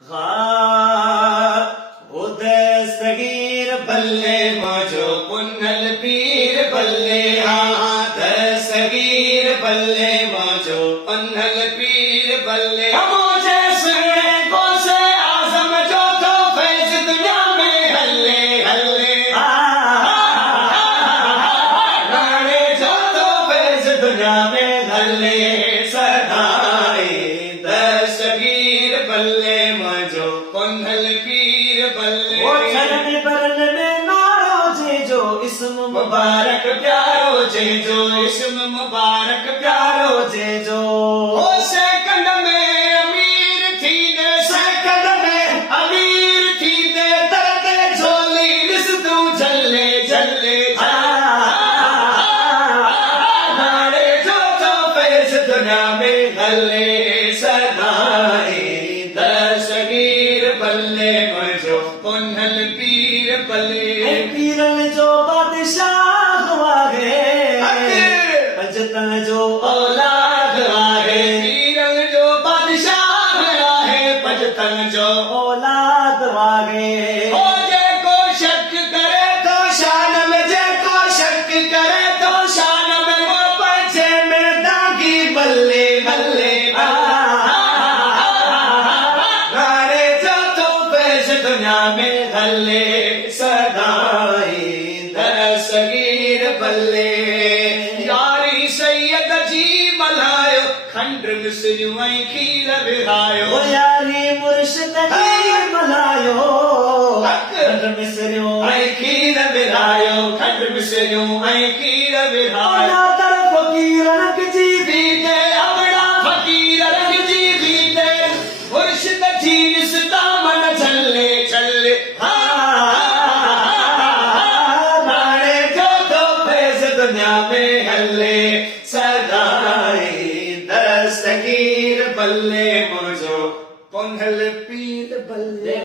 वो दस्तगीर बल्ले मौजो पुन्नल पीर बल्ले हाँ दस्तगीर बल्ले मौजो पुन्नल पीर बल्ले मुझे सुनने को से आजम जो तो फैज दुनिया में हल्ले हल्ले गाने जो तो फैज दुनिया में हल्ले सदाए दस्तगीर बल्ले मौजो पुन्नल पीर बल्ले वो चरण बरन में नारो जे जो इस्म मुबारक प्यारो जे जो इस्म मुबारक प्यारो जे जो ओ सेकंड में अमीर थी दे सेकंड में अमीर थी दे दर्द झोली लिस तू झल्ले झल्ले नारे जो तो फैज दुनिया में हल्ले सदाए दस्तगीर बल्ले मौजो पुन्नल पीर बल्ले पीर जो बादशाह वागे पंजतन जो औलाद वागे पीर जो बादशाह आहे पंजतन जो औलाद वागे ओ जे को शक करे तो शान में जे को शक करे तो शान में वो पछे में दागी बल्ले बल्ले गाने जो तो पेश दुनिया में हल्ले सदाई दस्तगीर बल्ले यारी सैयद जी मल्हायो खंड मिसरियूं ऐं खीर विहायो यारी मुर्शिद जी मल्हायो खंड मिसरियूं ऐं खीर विहायो खंड मिसरियूं ऐं खीर विहायो फकीर रंग जी बीते अवड़ा फकीर रंग जी बीते मुर्शिद जी निसता मन झल्ले झल्ले नारे जो तो फैज दुनिया में हल्ले सदाए दस्तगीर बल्ले मौजो पुन्नल पीर बल्ले।